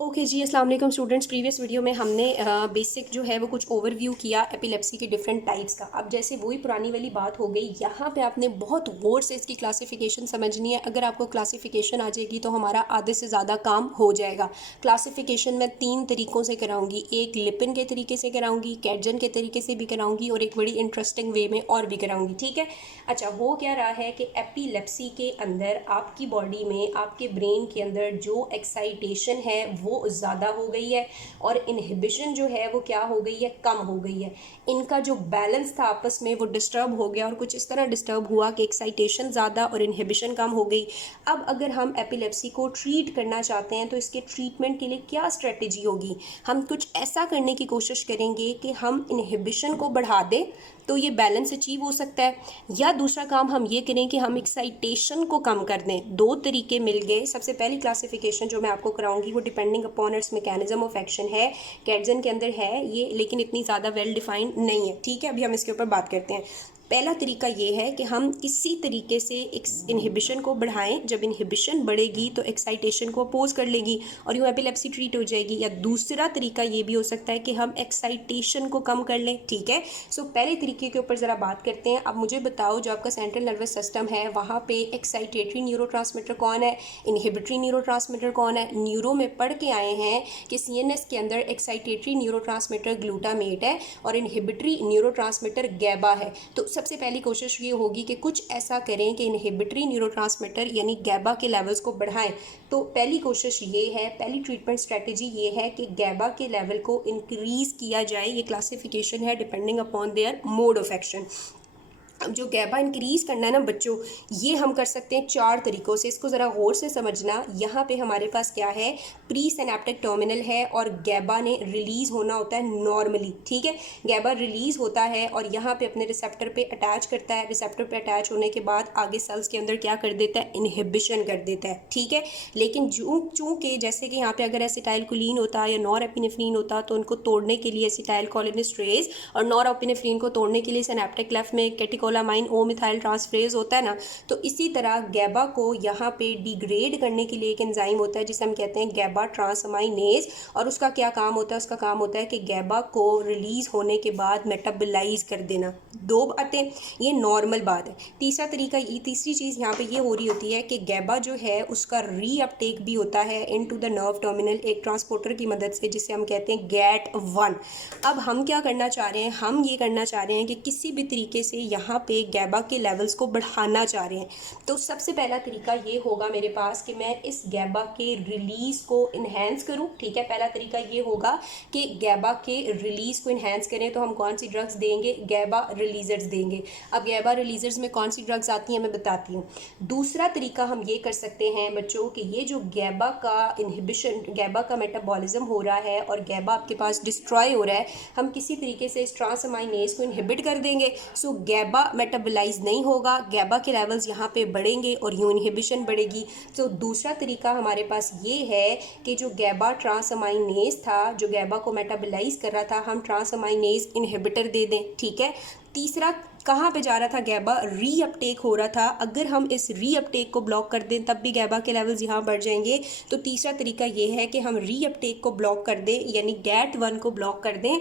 Okay जी, अस्सलाम वालेकुम students. Previous video में हमने बेसिक जो है वो कुछ ओवरव्यू किया एपिलेप्सी के डिफरेंट टाइप्स का। अब जैसे वही पुरानी वाली बात हो गई, यहाँ पे आपने बहुत गौर से इसकी क्लासिफिकेशन समझनी है। अगर आपको क्लासिफिकेशन आ जाएगी तो हमारा आधे से ज़्यादा काम हो जाएगा। क्लासिफिकेशन मैं 3 तरीक़ों से कराऊंगी, एक लिपिन के तरीके से कराऊंगी, कैटजन के तरीके से भी कराऊंगी और एक बड़ी इंटरेस्टिंग वे में और भी कराऊंगी। ठीक है, अच्छा हो क्या रहा है कि एपिलेप्सी के अंदर आपकी बॉडी में, आपके ब्रेन के अंदर जो एक्साइटेशन है वो ज़्यादा हो गई है और इनहिबिशन जो है वो क्या हो गई है, कम हो गई है। इनका जो बैलेंस था आपस में वो डिस्टर्ब हो गया और कुछ इस तरह डिस्टर्ब हुआ कि एक्साइटेशन ज़्यादा और इनहिबिशन कम हो गई। अब अगर हम एपिलेप्सी को ट्रीट करना चाहते हैं तो इसके ट्रीटमेंट के लिए क्या स्ट्रेटजी होगी? हम कुछ ऐसा करने की कोशिश करेंगे कि हम इनहिबिशन को बढ़ा दें तो ये बैलेंस अचीव हो सकता है, या दूसरा काम हम ये करें कि हम एक्साइटेशन को कम कर दें। दो तरीके मिल गए। सबसे पहली क्लासिफिकेशन जो मैं आपको कराऊंगी वो depending upon its mechanism of action है, कैटजन के अंदर है ये, लेकिन इतनी ज़्यादा वेल डिफाइंड नहीं है। ठीक है, अभी हम इसके ऊपर बात करते हैं। पहला तरीका ये है कि हम किसी तरीके से इनहिबिशन को बढ़ाएं। जब इनहिबिशन बढ़ेगी तो एक्साइटेशन को अपोज कर लेगी और यूँ एपिलेप्सी ट्रीट हो जाएगी। या दूसरा तरीका ये भी हो सकता है कि हम एक्साइटेशन को कम कर लें। ठीक है, सो पहले तरीके के ऊपर ज़रा बात करते हैं। अब मुझे बताओ, जो आपका सेंट्रल नर्वस सिस्टम है वहाँ पे एक्साइटेटरी न्यूरोट्रांसमीटर कौन है, इनहिबिटरी न्यूरोट्रांसमीटर कौन है? न्यूरो में पढ़ के आए हैं कि सीएनएस के अंदर एक्साइटेटरी न्यूरोट्रांसमीटर ग्लूटामेट है और इनहिबिटरी न्यूरोट्रांसमीटर गैबा है। तो सबसे पहली कोशिश ये होगी कि कुछ ऐसा करें कि इनहिबिटरी न्यूरोट्रांसमीटर यानी गैबा के लेवल्स को बढ़ाएं। तो पहली कोशिश ये है, पहली ट्रीटमेंट स्ट्रेटजी ये है कि गैबा के लेवल को इंक्रीज़ किया जाए। ये क्लासिफिकेशन है depending upon their mode of action. अब जो गैबा इंक्रीज़ करना है ना बच्चों, ये हम कर सकते हैं 4 तरीक़ों से। इसको ज़रा गौर से समझना। यहाँ पे हमारे पास क्या है, प्री सिनेप्टिक टर्मिनल है और गैबा ने रिलीज़ होना होता है नॉर्मली। ठीक है, गैबा रिलीज़ होता है और यहाँ पे अपने रिसेप्टर पे अटैच करता है। रिसेप्टर पे अटैच होने के बाद आगे सेल्स के अंदर क्या कर देता है, इनहिबिशन कर देता है। ठीक है, लेकिन चूँकि जैसे कि यहाँ पे अगर एसिटाइलकोलिन होता या नॉरएपिनेफ्रिन होता तो उनको तोड़ने के लिए एसिटाइलकोलिनेस्टरेज और नॉरएपिनेफ्रिन को तोड़ने के लिए सिनेप्टिक क्लेफ्ट में कैटेकोलामाइन ओ मिथाइल ट्रांसफरेज होता है ना। तो इसी तरह गैबा को यहाँ पे डिग्रेड करने के लिए एक एंजाइम होता है जिसे हम कहते हैं गैबा ट्रांसअमाइनेज। और उसका क्या काम होता है, उसका काम होता है कि गैबा को रिलीज़ होने के बाद मेटाबोलाइज कर देना। 2 बातें, ये नॉर्मल बात है। तीसरा तरीका, ये तीसरी चीज़ यहाँ पे ये हो रही होती है कि गैबा जो है उसका रीअपटेक भी होता है इनटू द नर्व टर्मिनल एक ट्रांसपोर्टर की मदद से जिसे हम कहते हैं GAT1। अब हम क्या करना चाह रहे हैं, हम ये करना चाह रहे हैं कि किसी भी तरीके से यहाँ पे गैबा के लेवल्स को बढ़ाना चाह रहे हैं। तो सबसे पहला तरीका ये होगा मेरे पास कि मैं इस गैबा के रिलीज़ को इन्हेंस करूँ। ठीक है, पहला तरीका ये होगा कि गैबा के रिलीज़ को इन्हेंस करें। तो हम कौन सी ड्रग्स देंगे, गैबा रिलीजर्स देंगे। अब गैबा रिलीजर्स में कौन सी ड्रग्स आती हैं मैं बताती हूँ। दूसरा तरीका हम ये कर सकते हैं बच्चों कि ये जो गैबा का इनहिबिशन, गैबा का मेटाबॉलिज्म हो रहा है और गैबा आपके पास डिस्ट्रॉय हो रहा है, हम किसी तरीके से इस ट्रांसअमाइनेज को इनहिबिट कर देंगे। सो गैबा मेटाबोलाइज नहीं होगा, गैबा के लेवल्स यहाँ पे बढ़ेंगे और यूँ इनहिबिशन बढ़ेगी। तो दूसरा तरीका हमारे पास ये है कि जो गैबा ट्रांसअमाइनेज था, जो गैबा को मेटाबोलाइज कर रहा था, हम ट्रांसअमाइनेज इनहिबिटर दे दें। ठीक है, तीसरा कहाँ पे जा रहा था, गैबा रीअपटेक हो रहा था, अगर हम इस रीअपटेक को ब्लॉक कर दें तब भी गैबा के लेवल्स यहाँ बढ़ जाएंगे। तो तीसरा तरीका ये है कि हम रीअपटेक को ब्लॉक कर दें, यानी GAT1 को ब्लॉक कर दें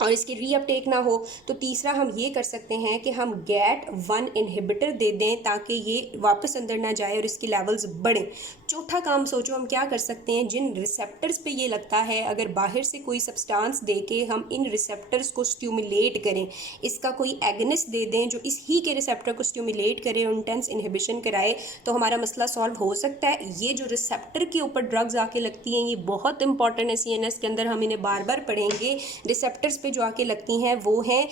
और इसकी रीअपटेक ना हो। तो तीसरा हम ये कर सकते हैं कि हम GAT1 इनहिबिटर दे दें ताकि ये वापस अंदर ना जाए और इसकी लेवल्स बढ़ें। चौथा काम सोचो हम क्या कर सकते हैं, जिन रिसेप्टर्स पे ये लगता है, अगर बाहर से कोई सब्सटेंस दे के हम इन रिसेप्टर्स को स्टिमुलेट करें, इसका कोई एगनिस्ट दे दें जो इस ही के रिसेप्टर को स्टिमुलेट करे और इंटेंस इनहिबिशन कराए, तो हमारा मसला सॉल्व हो सकता है। ये जो रिसेप्टर के ऊपर ड्रग्स आके लगती हैं ये बहुत इंपॉर्टेंट है, CNS के अंदर हम इन्हें बार बार पढ़ेंगे। रिसेप्टर्स पे जो आके लगती हैं वो हैं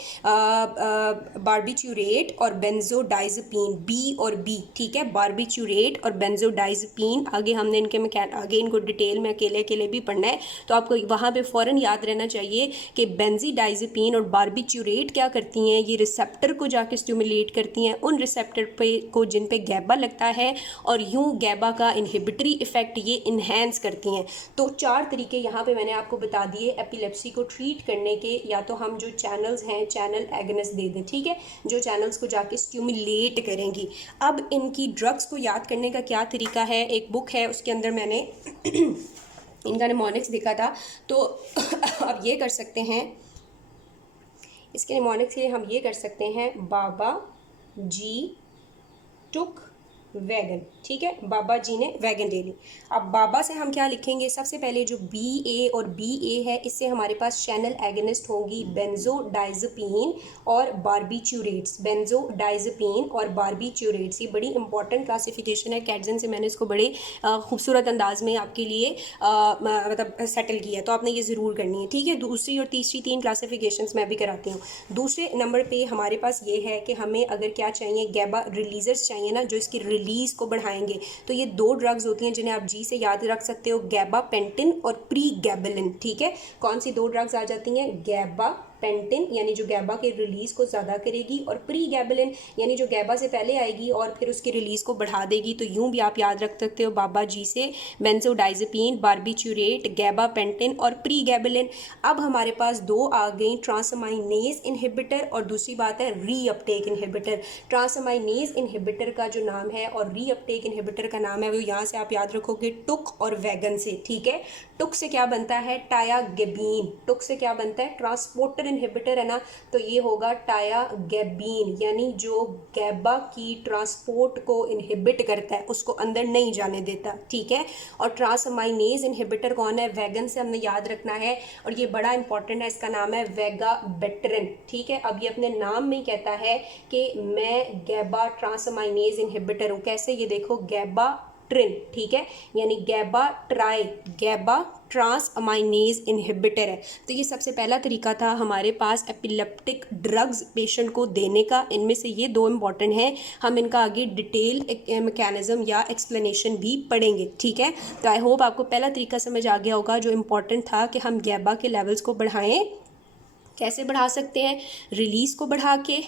बार्बिट्यूरेट और बेंजोडाइज़ेपिन, बी और बी। ठीक है, बार्बिट्यूरेट और बेंजोडाइज़ेपिन। आगे हमने आगे इनको डिटेल में अकेले भी पढ़ना है। तो आपको वहाँ पे फ़ौरन याद रहना चाहिए कि बेंजीडाइज़ेपिन और बार्बिट्यूरेट क्या करती हैं, ये रिसेप्टर को जाके स्टिमुलेट करती हैं, उन रिसेप्टर पे को जिन पे गैबा लगता है, और यूँ गैबा का इनहिबिटरी इफेक्ट ये इन्हेंस करती हैं। तो 4 तरीके यहाँ पे मैंने आपको बता दिए एपिलेप्सी को ट्रीट करने के। या तो हम जो चैनल्स हैं चैनल एगनिस्ट दे दें, ठीक है, जो चैनल्स को जाके स्टिमुलेट करेंगी। अब इनकी ड्रग्स को याद करने का क्या तरीका है, एक बुक है उसके अंदर मैंने इनका निमोनिक्स देखा था। तो अब ये कर सकते हैं, इसके निमोनिक्स से हम ये कर सकते हैं, बाबा जी टुक वैगन, ठीक है, बाबा जी ने वैगन ले ली। अब बाबा से हम क्या लिखेंगे, सबसे पहले जो बी ए और बी ए है, इससे हमारे पास चैनल एगनिस्ट होंगी बेंजोडाइज़ेपीन और बारबीट्यूरेट्स, बेंजोडाइज़ेपीन और बारबीट्यूरेट्स। ये बड़ी इंपॉर्टेंट क्लासिफिकेशन है, कैटजन से मैंने इसको बड़े खूबसूरत अंदाज में आपके लिए मतलब सेटल किया, तो आपने ये ज़रूर करनी है, ठीक है। दूसरी और तीसरी 3 क्लासिफिकेशंस मैं भी कराती हूँ। दूसरे नंबर पे हमारे पास ये है कि हमें अगर क्या चाहिए, गैबा रिलीजर्स चाहिए ना, जो इसकी रिलीज़ को बढ़ाएंगे। तो ये 2 ड्रग्स होती हैं जिन्हें आप जी से याद रख सकते हो, गैबापेंटिन और प्री गैबलिन, ठीक है। कौन सी 2 ड्रग्स आ जाती हैं, गैबापेंटिन यानी जो गैबा के रिलीज़ को ज़्यादा करेगी, और प्री गैबलिन यानी जो गैबा से पहले आएगी और फिर उसकी रिलीज़ को बढ़ा देगी। तो यूँ भी आप याद रख सकते हो, बाबा जी से बेंजोडाइज़ेपीन, बारबीट्यूरेट, गैबापेंटिन और प्री गैबलिन। अब हमारे पास 2 आ गई, ट्रांसअमाइनेज इनहिबिटर और दूसरी बात है रीअपटेक इनहिबिटर। ट्रांसअमाइनेज इनहिबिटर का जो नाम है और रीअपटेक इनहिबिटर का नाम है, वो यहाँ से आप याद रखोगे टुक और वैगन से, ठीक है। टुक से क्या बनता है, टायागेबीन। टुक से क्या बनता है, ट्रांसपोर्टर इनहिबिटर है ना, तो ये होगा टायागेबीन, यानी जो गैबा की ट्रांसपोर्ट को इनहिबिट करता है, उसको अंदर नहीं जाने देता, ठीक है। और ट्रांसअमाइनेज इनहिबिटर कौन है, वैगन से हमने याद रखना है, और ये बड़ा इंपॉर्टेंट है, इसका नाम है वेगाबेट्रिन, ठीक है। अब ये अपने नाम में ही कहता है कि मैं गैबा ट्रांसअमाइनेज इनहिबिटर हूँ। कैसे, ये देखो, गैबा ट्रिन, ठीक है, यानी गैबा ट्रांस अमाइनेज इनहिबिटर है। तो ये सबसे पहला तरीका था हमारे पास एपिलेप्टिक ड्रग्स पेशेंट को देने का। इनमें से ये 2 इंपॉर्टेंट हैं, हम इनका आगे डिटेल मैकेनिज्म या एक्सप्लेनेशन भी पढ़ेंगे, ठीक है। तो आई होप आपको पहला तरीका समझ आ गया होगा, जो इम्पॉर्टेंट था कि हम गैबा के लेवल्स को बढ़ाएं। कैसे बढ़ा सकते हैं, रिलीज़ को बढ़ा के,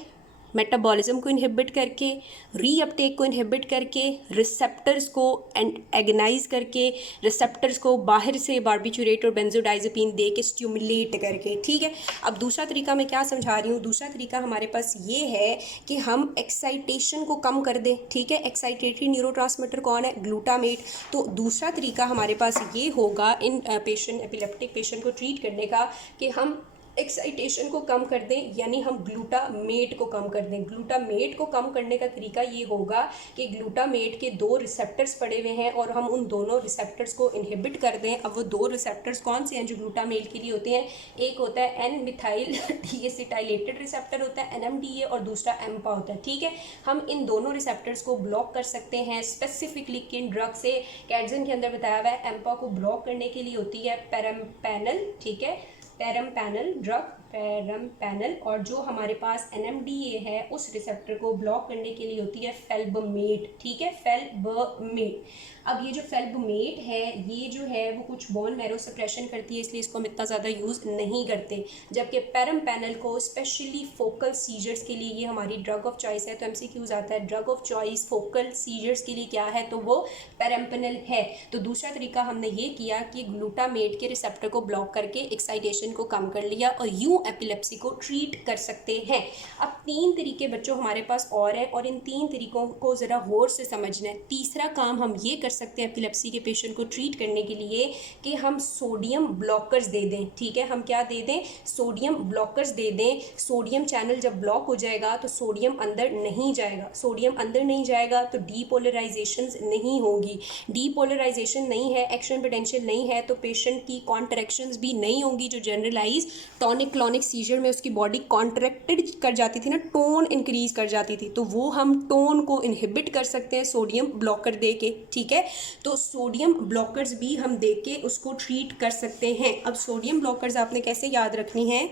मेटाबॉलिज्म को इनहिबिट करके, रीअपटेक को इनहिबिट करके, रिसेप्टर्स को एगनाइज करके, रिसेप्टर्स को बाहर से बारबीट्यूरेट और बेंजोडाइज़ेपीन दे के स्टिमुलेट करके, ठीक है। अब दूसरा तरीका मैं क्या समझा रही हूँ, दूसरा तरीका हमारे पास ये है कि हम एक्साइटेशन को कम कर दें, ठीक है। एक्साइटेटरी न्यूरोट्रांसमीटर कौन है, ग्लूटामेट। तो दूसरा तरीका हमारे पास ये होगा इन पेशेंट, एपिलेप्टिक पेशेंट को ट्रीट करने का, कि हम एक्साइटेशन को कम कर दें, यानी हम ग्लूटामेट को कम कर दें। ग्लूटामेट को कम करने का तरीका ये होगा कि ग्लूटामेट के 2 रिसेप्टर्स पड़े हुए हैं और हम उन दोनों रिसेप्टर्स को इनहिबिट कर दें। अब वो 2 रिसेप्टर्स कौन से हैं जो ग्लूटामेट के लिए होते हैं, एक होता है एन मिथाइल डीएसिटाइलेटेड रिसेप्टर होता है NMDA, और दूसरा एम्पा होता है, ठीक है। हम इन दोनों रिसेप्टर्स को ब्लॉक कर सकते हैं स्पेसिफिकली किन ड्रग से, कैटजन के अंदर बताया हुआ है एम्पा को ब्लॉक करने के लिए होती है पैरम्पेनल, ठीक है, पैरम्पेनल ड्रग, पैरम्पेनल। और जो हमारे पास NMDA है उस रिसेप्टर को ब्लॉक करने के लिए होती है फेल्बमेट, ठीक है, फेल्बमेट। अब ये जो फेल्बमेट है, ये जो है वो कुछ बोन मैरो सप्रेशन करती है, इसलिए इसको हम इतना ज़्यादा यूज़ नहीं करते। जबकि पैरम्पेनल को स्पेशली फोकल सीजर्स के लिए ये हमारी ड्रग ऑफ चॉइस है। तो MCQs आता है, drug of choice focal seizures के लिए क्या है, तो वो पैरम्पेनल है। तो दूसरा तरीका हमने ये किया कि ग्लूटामेट के रिसेप्टर को ब्लॉक करके एक्साइटेशन को कम कर लिया, और यूँ एपिलेप्सी को ट्रीट कर सकते हैं। अब 3 तरीके बच्चों हमारे पास और हैं, और इन 3 तरीकों को ज़रा गौर से समझना है। तीसरा काम हम ये कर सकते हैं एपिलेप्सी के पेशेंट को ट्रीट करने के लिए, कि हम सोडियम ब्लॉकर्स दे दें, ठीक है। हम क्या दे दें, सोडियम ब्लॉकर्स दे दें। सोडियम चैनल जब ब्लॉक हो जाएगा तो सोडियम अंदर नहीं जाएगा, सोडियम अंदर नहीं जाएगा तो डीपोलराइजेशन नहीं होगी। डीपोलराइजेशन नहीं है, एक्शन पोटेंशियल नहीं है, तो पेशेंट की कॉन्ट्रैक्शंस भी नहीं होंगी, जो जनरलाइज टॉनिक क्लॉनिक सीजर में उसकी बॉडी कॉन्ट्रैक्टेड कर जाती थी ना, टोन इंक्रीज कर जाती थी, तो वो हम टोन को इनहिबिट कर सकते हैं सोडियम ब्लॉकर दे के, ठीक है। तो सोडियम ब्लॉकर्स भी हम दे के उसको ट्रीट कर सकते हैं। अब सोडियम ब्लॉकर्स आपने कैसे याद रखनी है,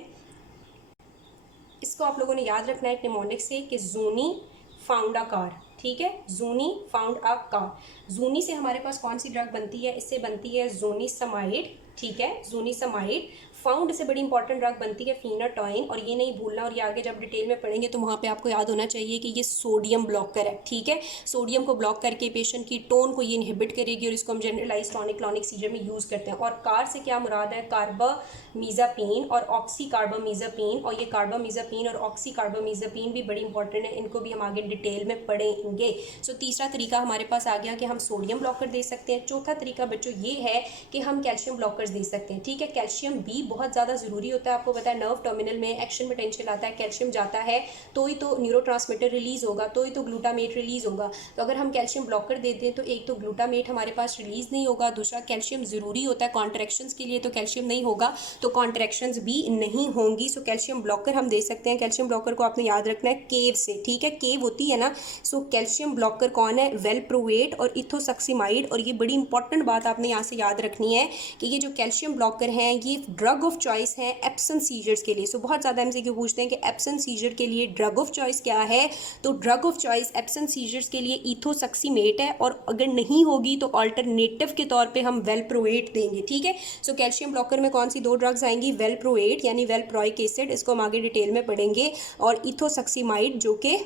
इसको आप लोगों ने याद रखना है निमोनिक से, कि जूनी फाउंड अ कार, ठीक है, जूनी फाउंड अ कार। जूनी से हमारे पास कौन सी ड्रग बनती है, इससे बनती है जोनिसमाइड, ठीक है, जोनिसमाइड। फाउंड से बड़ी इंपॉर्टेंट ड्रग बनती है फिनाटॉइन, और ये नहीं भूलना, और ये आगे जब डिटेल में पढ़ेंगे तो वहाँ पे आपको याद होना चाहिए कि ये सोडियम ब्लॉकर है, ठीक है। सोडियम को ब्लॉक करके पेशेंट की टोन को ये इनहिबिट करेगी, और इसको हम जनरलाइज टॉनिक क्लॉनिक सीजर में यूज़ करते हैं। और कार से क्या मुराद है, कार्बामीज़ापीन और ऑक्सीकार्बामीज़ापीन, और ये कार्बामीज़ापीन और ऑक्सीकार्बामीज़ापीन भी बड़ी इंपॉर्टेंट है, इनको भी हम आगे डिटेल में पढ़ेंगे। देंगे। सो तीसरा तरीका हमारे पास आ गया कि हम सोडियम ब्लॉकर दे सकते हैं। चौथा तरीका बच्चों ये है कि हम कैल्शियम ब्लॉकर्स दे सकते हैं। ठीक है, कैल्शियम भी बहुत ज़्यादा ज़रूरी होता है। आपको पता है नर्व टर्मिनल में एक्शन पोटेंशियल आता है, कैल्शियम जाता है तो ही तो न्यूरोट्रांसमीटर रिलीज़ होगा, तो ही तो ग्लूटामेट रिलीज़ होगा। तो अगर हम कैल्शियम ब्लॉकर देते हैं तो एक तो ग्लूटामेट हमारे पास रिलीज़ नहीं होगा, दूसरा कैल्शियम ज़रूरी होता है कॉन्ट्रैक्शंस के लिए, तो कैल्शियम नहीं होगा तो कॉन्ट्रैक्शंस भी नहीं होंगी। सो कैल्शियम ब्लॉकर हम दे सकते हैं। कैल्शियम ब्लॉकर को आपने याद रखना है केव से, ठीक है, केव होती है ना। सो कैल्शियम ब्लॉकर कौन है? वेलप्रोवेट और इथोसक्सीमाइड। और ये बड़ी इंपॉर्टेंट बात आपने यहाँ से याद रखनी है कि ये जो कैल्शियम ब्लॉकर हैं ये ड्रग ऑफ चॉइस है एब्सेंट सीजर्स के लिए। सो बहुत ज़्यादा एमसीक्यू पूछते हैं कि एब्सेंट सीजर के लिए ड्रग ऑफ चॉइस क्या है, तो drug of choice absent seizures के लिए इथोसक्सीमेट है, और अगर नहीं होगी तो ऑल्टरनेटिव के तौर पे हम वेलप्रोवेट देंगे। ठीक है, सो कैल्शियम ब्लॉकर में कौन सी दो ड्रग्स आएंगी? वेलप्रोवेट यानी वेलप्रोइक एसिड, इसको हम आगे डिटेल में पढ़ेंगे, और इथोसक्सीमाइड जो कि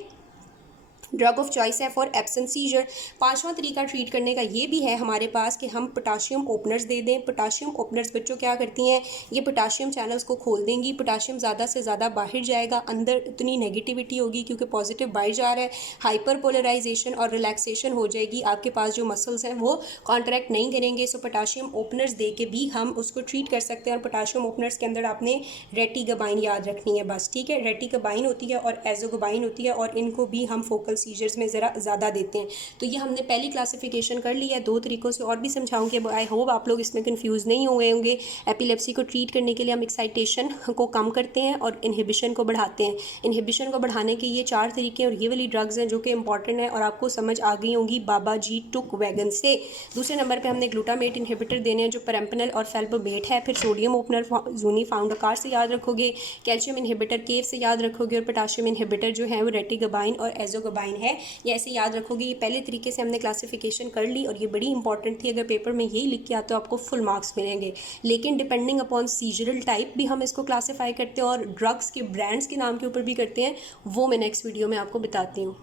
ड्रग ऑफ चॉइस है फॉर एब्सेंट सीजर। पांचवा तरीका ट्रीट करने का ये भी है हमारे पास कि हम पोटाशियम ओपनर्स दे दें। पोटाशियम ओपनर्स बच्चों क्या करती हैं? ये पोटाशियम चैनल्स को खोल देंगी, पोटाशियम ज़्यादा से ज़्यादा बाहर जाएगा, अंदर इतनी नेगेटिविटी होगी क्योंकि पॉजिटिव बाहर जा रहा है, हाइपर पोलराइजेशन और रिलैक्सेशन हो जाएगी, आपके पास जो मसल्स हैं वो कॉन्ट्रैक्ट नहीं करेंगे। सो पोटाशियम ओपनर्स दे के भी हम उसको ट्रीट कर सकते हैं। और पोटाशियम ओपनर्स के अंदर आपने रेटिगबाइन याद रखनी है बस, ठीक है, रेटिगबाइन होती है और एजोगबाइन होती है, और इनको भी हम फोकल सीजर्स में ज़रा ज़्यादा देते हैं। तो ये हमने पहली क्लासिफिकेशन कर ली है, दो तरीकों से और भी समझाऊंगी। आई होप आप लोग इसमें कंफ्यूज नहीं हुए होंगे। एपिलेप्सी को ट्रीट करने के लिए हम एक्साइटेशन को कम करते हैं और इनहिबिशन को बढ़ाते हैं। इनहिबिशन को बढ़ाने के ये 4 तरीके और ये वाली ड्रग्स हैं जो कि इंपॉर्टेंट है और आपको समझ आ गई होंगी बाबा जी टुक वैगन से। दूसरे नंबर पर हमने ग्लूटामेट इनहिबिटर देने हैं जो पेरेम्पनल और फेल्बोमेट है। फिर सोडियम ओपनर जूनी फाउंडाकार से याद रखोगे, कैल्शियम इनहिबिटर केव से याद रखोगे, और पोटाशियम इनहिबिटर जो है वो रेटिगबाइन और एजोगबाइन है। ये ऐसे याद रखोगे। ये पहले तरीके से हमने क्लासिफिकेशन कर ली और ये बड़ी इंपॉर्टेंट थी। अगर पेपर में यही लिख के आता तो आपको फुल मार्क्स मिलेंगे। लेकिन डिपेंडिंग अपॉन सीजरल टाइप भी हम इसको क्लासीफाई करते हैं और ड्रग्स के ब्रांड्स के नाम के ऊपर भी करते हैं, वो मैं नेक्स्ट वीडियो में आपको बताती हूँ।